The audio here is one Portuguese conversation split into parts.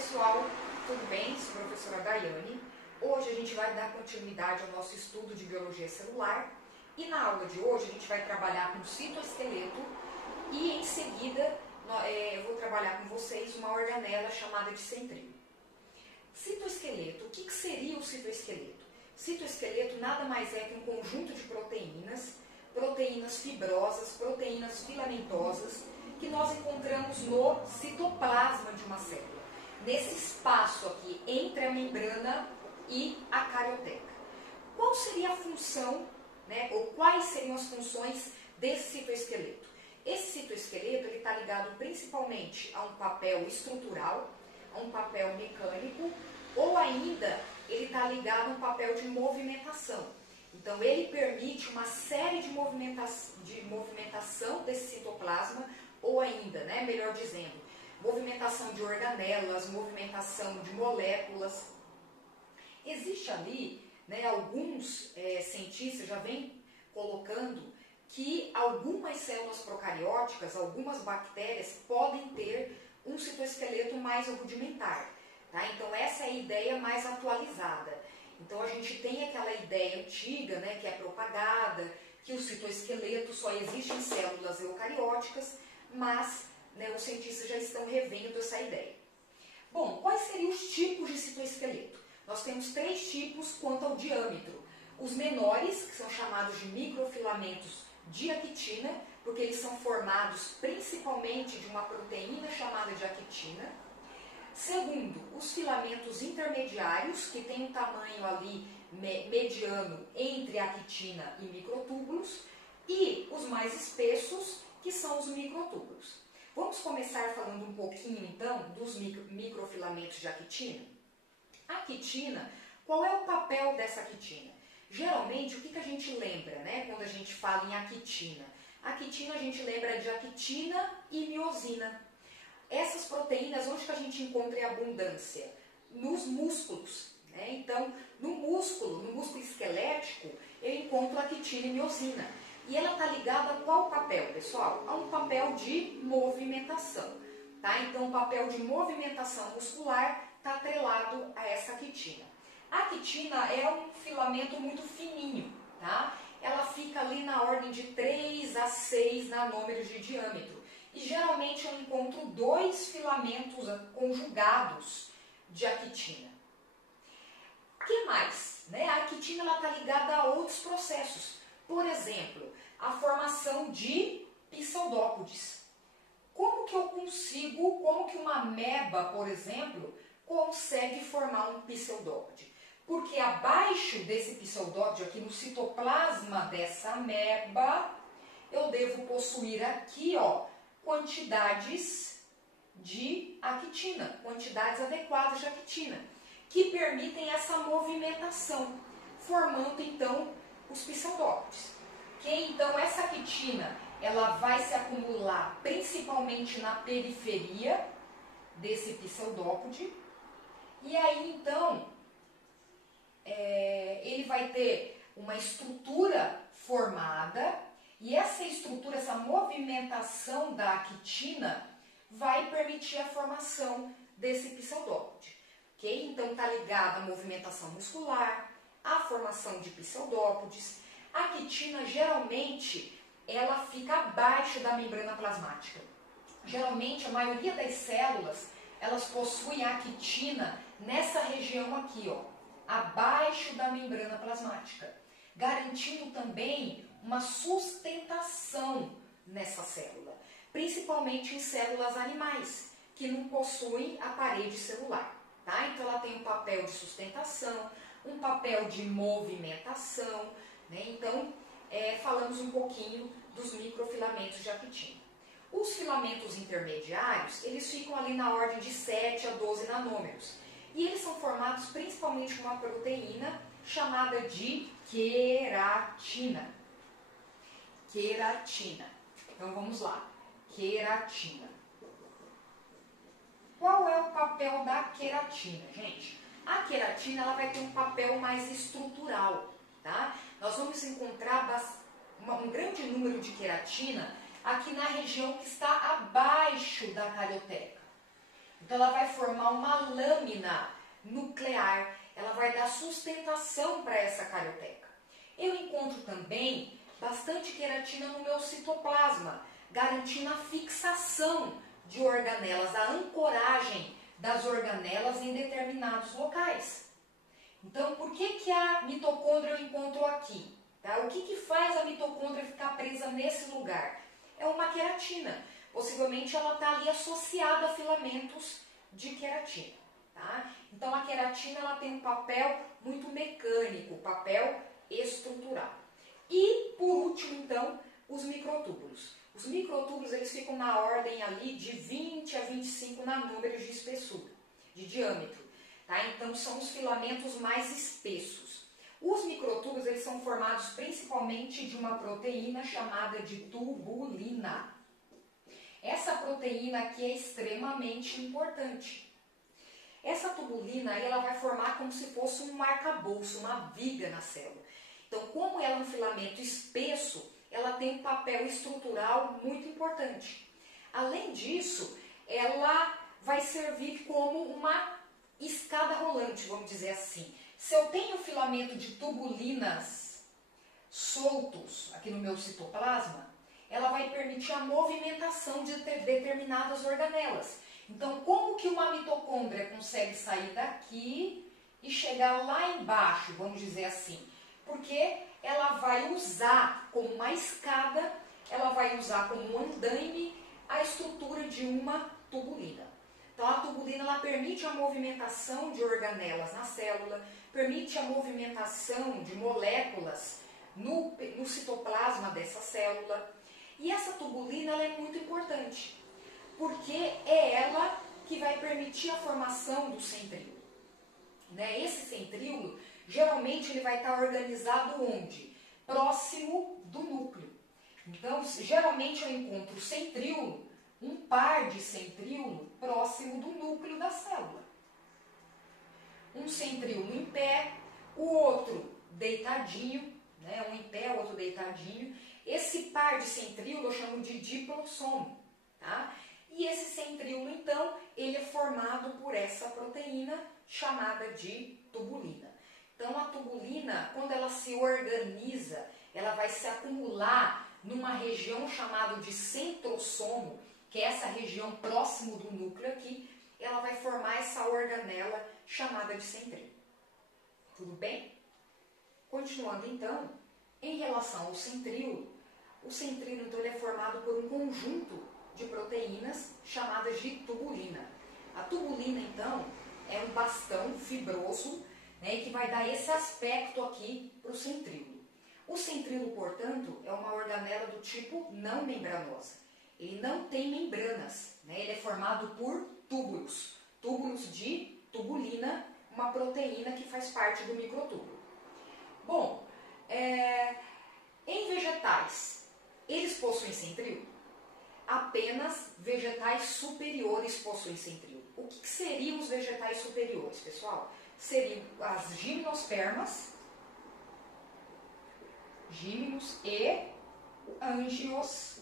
pessoal, tudo bem? Sou a professora Daiane. Hoje a gente vai dar continuidade ao nosso estudo de biologia celular e na aula de hoje a gente vai trabalhar com citoesqueleto e em seguida eu vou trabalhar com vocês uma organela chamada de centríolo. Citoesqueleto, o que seria o citoesqueleto? Citoesqueleto nada mais é que um conjunto de proteínas fibrosas, proteínas filamentosas, que nós encontramos no citoplasma de uma célula, nesse espaço aqui entre a membrana e a carioteca. Qual seria a função, ou quais seriam as funções desse citoesqueleto? Esse citoesqueleto está ligado principalmente a um papel estrutural, a um papel mecânico, ou ainda ele está ligado a um papel de movimentação. Então ele permite uma série de movimentação desse citoplasma, ou ainda, melhor dizendo, movimentação de organelas, movimentação de moléculas. Existe ali, alguns cientistas já vêm colocando que algumas células procarióticas, algumas bactérias, podem ter um citoesqueleto mais rudimentar. Tá? Então essa é a ideia mais atualizada. Então a gente tem aquela ideia antiga, que é propagada, que o citoesqueleto só existe em células eucarióticas, mas os cientistas já estão revendo essa ideia. Bom, quais seriam os tipos de citoesqueleto? Nós temos 3 tipos quanto ao diâmetro. Os menores, que são chamados de microfilamentos de actina, porque eles são formados principalmente de uma proteína chamada de actina. Segundo, os filamentos intermediários, que têm um tamanho ali mediano entre actina e microtúbulos. E os mais espessos, que são os microtúbulos. Vamos começar falando um pouquinho, então, dos microfilamentos de actina. A actina, qual é o papel dessa actina? Geralmente, o que a gente lembra, quando a gente fala em actina? Actina a gente lembra de actina e miosina. Essas proteínas, onde que a gente encontra em abundância? Nos músculos. Então, no músculo esquelético, eu encontro actina e miosina. E ela está ligada a qual papel, pessoal? A um papel de movimentação. Tá? Então, o papel de movimentação muscular está atrelado a essa actina. A actina é um filamento muito fininho. Tá? Ela fica ali na ordem de 3 a 6 nanômetros de diâmetro. E geralmente eu encontro 2 filamentos conjugados de actina. O que mais? A actina está ligada a outros processos. Por exemplo, a formação de pseudópodes. Como que uma ameba, por exemplo, consegue formar um pseudópode? Porque abaixo desse pseudópode, aqui no citoplasma dessa ameba, eu devo possuir aqui, quantidades de actina, quantidades adequadas de actina, que permitem essa movimentação, formando então os pseudópodes. Então essa actina ela vai se acumular principalmente na periferia desse pseudópode, e aí então ele vai ter uma estrutura formada, e essa estrutura, essa movimentação da actina vai permitir a formação desse pseudópode. Okay? Então está ligada à movimentação muscular, à formação de pseudópodes. A actina geralmente ela fica abaixo da membrana plasmática. Geralmente a maioria das células elas possuem a actina nessa região aqui, abaixo da membrana plasmática, garantindo também uma sustentação nessa célula, principalmente em células animais que não possuem a parede celular. Tá? Então ela tem um papel de sustentação, um papel de movimentação. Então falamos um pouquinho dos microfilamentos de actina. Os filamentos intermediários, eles ficam ali na ordem de 7 a 12 nanômetros. E eles são formados principalmente por uma proteína chamada de queratina. Queratina. Então vamos lá. Queratina. Qual é o papel da queratina, gente? A queratina ela vai ter um papel mais estrutural. Tá? Nós vamos encontrar um grande número de queratina aqui na região que está abaixo da carioteca. Então ela vai formar uma lâmina nuclear, ela vai dar sustentação para essa carioteca. Eu encontro também bastante queratina no meu citoplasma, garantindo a fixação de organelas, a ancoragem das organelas em determinados locais. Então, por que a mitocôndria eu encontro aqui? Tá? O que faz a mitocôndria ficar presa nesse lugar? É uma queratina. Possivelmente ela está ali associada a filamentos de queratina. Tá? Então, a queratina ela tem um papel muito mecânico, papel estrutural. E, por último, então, os microtúbulos. Os microtúbulos eles ficam na ordem ali de 20 a 25 nanômetros de espessura, de diâmetro. Tá? Então, são os filamentos mais espessos. Os microtúbulos eles são formados principalmente de uma proteína chamada de tubulina. Essa proteína aqui é extremamente importante. Essa tubulina ela vai formar como se fosse um arcabouço, uma viga na célula. Então, como ela é um filamento espesso, ela tem um papel estrutural muito importante. Além disso, ela vai servir como uma escada rolante, vamos dizer assim. Se eu tenho filamento de tubulinas soltos aqui no meu citoplasma, ela vai permitir a movimentação de determinadas organelas. Então, como que uma mitocôndria consegue sair daqui e chegar lá embaixo, vamos dizer assim? Porque ela vai usar como uma escada, ela vai usar como um andaime a estrutura de uma tubulina. Então, a tubulina ela permite a movimentação de organelas na célula, permite a movimentação de moléculas no citoplasma dessa célula. E essa tubulina ela é muito importante, porque é ela que vai permitir a formação do centríolo. Né? Esse centríolo, geralmente, ele vai estar organizado onde? Próximo do núcleo. Então, geralmente eu encontro o centríolo, um par de centríolo próximo do núcleo da célula. Um centríolo em pé, o outro deitadinho, né? Um em pé, o outro deitadinho. Esse par de centríolo eu chamo de diplossomo, tá? E esse centríolo, então, ele é formado por essa proteína chamada de tubulina. Então, a tubulina, quando ela se organiza, ela vai se acumular numa região chamada de centrosomo, que é essa região próximo do núcleo aqui, ela vai formar essa organela chamada de centríolo. Tudo bem? Continuando, então, em relação ao centríolo, o centríolo, então, ele é formado por um conjunto de proteínas chamadas de tubulina. A tubulina, então, é um bastão fibroso, né, que vai dar esse aspecto aqui para o centríolo. O centríolo, portanto, é uma organela do tipo não membranosa. Ele não tem membranas, né, ele é formado por túbulos. Túbulos de tubulina, uma proteína que faz parte do microtúbulo. Bom, em vegetais, eles possuem centríolo? Apenas vegetais superiores possuem centríolo. O que seriam os vegetais superiores, pessoal? Seriam as gimnospermas, gímeos e angiospermas.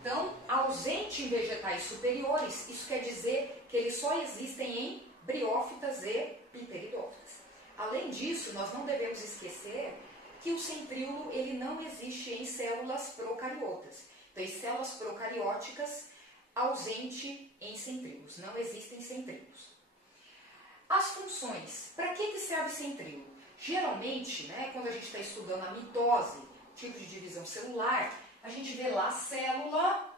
Então, ausente em vegetais superiores, isso quer dizer que eles só existem em briófitas e pteridófitas. Além disso, nós não devemos esquecer que o centríolo ele não existe em células procariotas. Então, em células procarióticas, ausente em centríolos, não existem centríolos. As funções, para que serve centríolo? Geralmente, né, quando a gente está estudando a mitose, tipo de divisão celular, a gente vê lá a célula,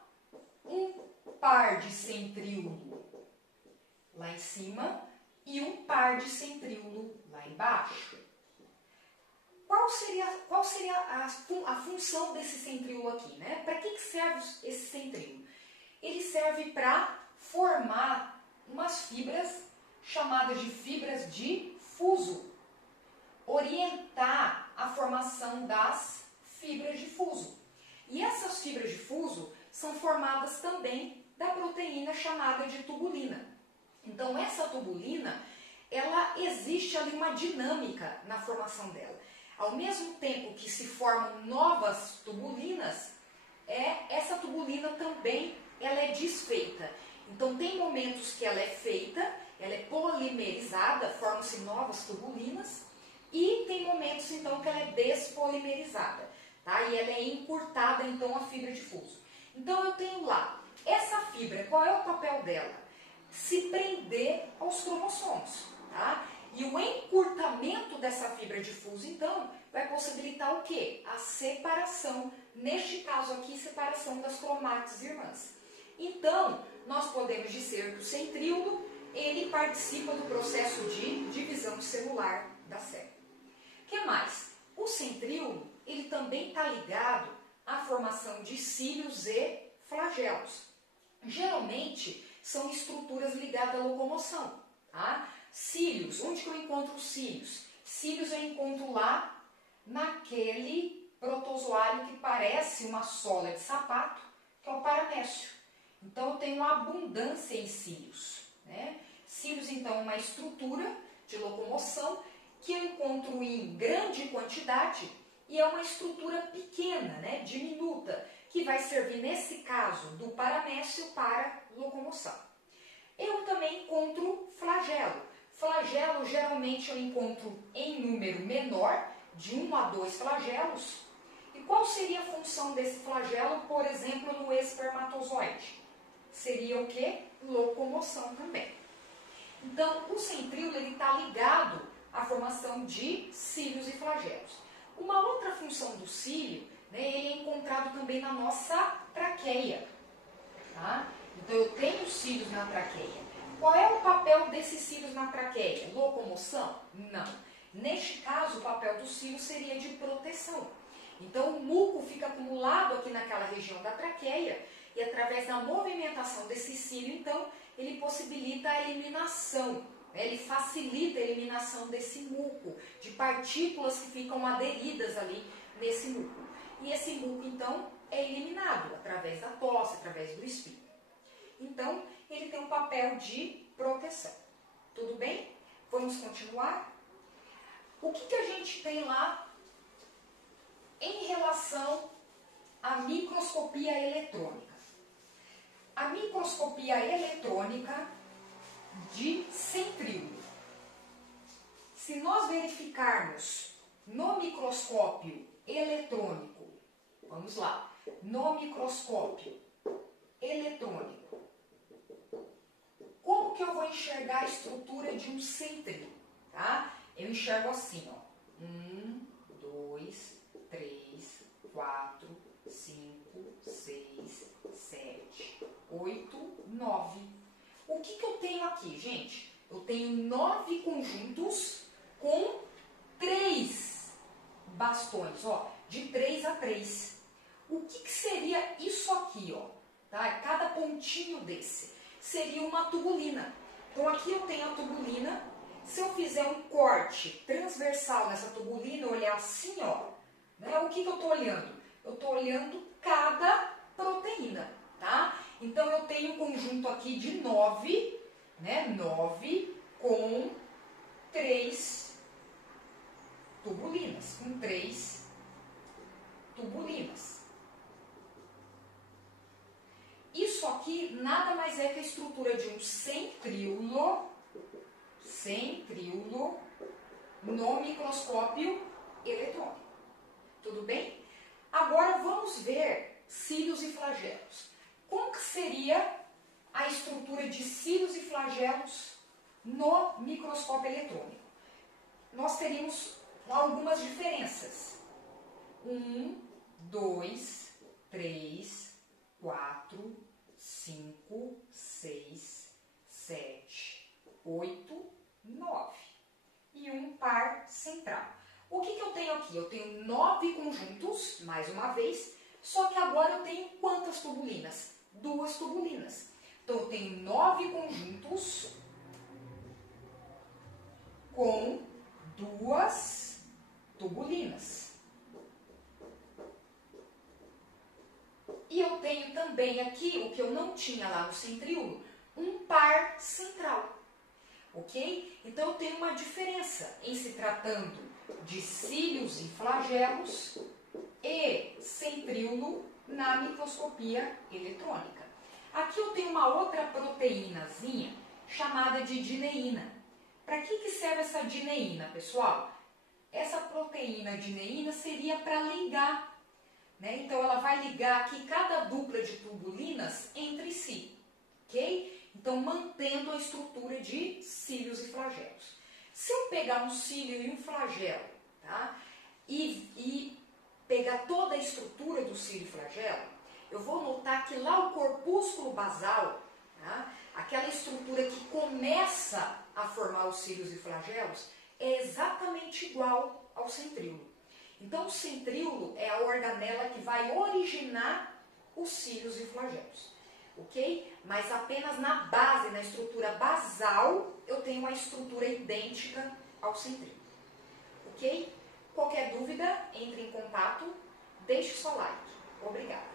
um par de centríolo lá em cima e um par de centríolo lá embaixo. Qual seria a função desse centríolo aqui? Né? Para que serve esse centríolo? Ele serve para formar umas fibras chamadas de fibras de fuso. Orientar a formação das fibras de fuso. E essas fibras de fuso são formadas também da proteína chamada de tubulina. Então, essa tubulina, ela existe ali uma dinâmica na formação dela. Ao mesmo tempo que se formam novas tubulinas, essa tubulina também ela é desfeita. Então tem momentos que ela é feita, ela é polimerizada, formam-se novas tubulinas, e tem momentos então que ela é despolimerizada, tá? E ela é encurtada então a fibra de fuso. Então eu tenho lá essa fibra, qual é o papel dela? Se prender aos cromossomos, tá? E o encurtamento dessa fibra de fuso, então, vai possibilitar o quê? A separação, neste caso aqui, separação das cromátides irmãs. Então, nós podemos dizer que o centríolo, ele participa do processo de divisão celular da célula. O que mais? O centríolo, ele também está ligado à formação de cílios e flagelos. Geralmente, são estruturas ligadas à locomoção, tá? Cílios, onde que eu encontro os cílios? Cílios eu encontro lá naquele protozoário que parece uma sola de sapato, que é o paramécio. Então eu tenho abundância em cílios, né? Cílios, então, é uma estrutura de locomoção que eu encontro em grande quantidade e é uma estrutura pequena, né? Diminuta, que vai servir, nesse caso, do paramécio para locomoção. Eu também encontro flagelo. Flagelo, geralmente, eu encontro em número menor, de 1 a 2 flagelos. E qual seria a função desse flagelo, por exemplo, no espermatozoide? Seria o quê? Locomoção também. Então, o centríolo está ligado à formação de cílios e flagelos. Uma outra função do cílio, né, ele é encontrado também na nossa traqueia. Tá? Então, eu tenho cílios na traqueia. Qual é o papel desses cílios na traqueia? Locomoção? Não. Neste caso, o papel do cílio seria de proteção. Então, o muco fica acumulado aqui naquela região da traqueia e, através da movimentação desse cílio, então, ele possibilita a eliminação, né? Ele facilita a eliminação desse muco, de partículas que ficam aderidas ali nesse muco. E esse muco, então, é eliminado através da tosse, através do espirro. Então, ele tem um papel de proteção. Tudo bem? Vamos continuar? O que a gente tem lá em relação à microscopia eletrônica? A microscopia eletrônica de centríolo. Se nós verificarmos no microscópio eletrônico, vamos lá, no microscópio eletrônico, como que eu vou enxergar a estrutura de um centríolo? Tá? Eu enxergo assim, ó. 1, 2, 3, 4, 5, 6, 7, 8, 9. O que eu tenho aqui, gente? Eu tenho 9 conjuntos com 3 bastões, ó, de 3 a 3. O que seria isso aqui, ó? Tá? Cada pontinho desse seria uma tubulina. Então aqui eu tenho a tubulina. Se eu fizer um corte transversal nessa tubulina, olhar assim, ó, né, o que eu estou olhando? Eu estou olhando cada proteína, tá? Então eu tenho um conjunto aqui de 9, né, 9 com 3 tubulinas, com 3 tubulinas. Isso aqui nada mais é que a estrutura de um centríolo no microscópio eletrônico. Tudo bem? Agora vamos ver cílios e flagelos. Como que seria a estrutura de cílios e flagelos no microscópio eletrônico? Nós teríamos algumas diferenças. 1, 2, 3, 4, 5, 6, 7, 8, 9. E um par central. O que eu tenho aqui? Eu tenho 9 conjuntos, mais uma vez, só que agora eu tenho quantas tubulinas? 2 tubulinas. Então eu tenho 9 conjuntos com 2 tubulinas. E eu tenho também aqui, o que eu não tinha lá no centríolo, um par central. Ok? Então eu tenho uma diferença em se tratando de cílios e flagelos e centríolo na microscopia eletrônica. Aqui eu tenho uma outra proteínazinha chamada de dineína. Para que serve essa dineína, pessoal? Essa proteína dineína seria para ligar, né? Então ela vai ligar aqui cada dupla de tubulinas entre si, ok? Então mantendo a estrutura de cílios e flagelos. Se eu pegar um cílio e um flagelo, tá? E pegar toda a estrutura do cílio e flagelo, eu vou notar que lá o corpúsculo basal, tá? Aquela estrutura que começa a formar os cílios e flagelos, é exatamente igual ao centríolo. Então, o centríolo é a organela que vai originar os cílios e flagelos, ok? Mas apenas na base, na estrutura basal, eu tenho uma estrutura idêntica ao centríolo, ok? Qualquer dúvida, entre em contato, deixe seu like. Obrigada.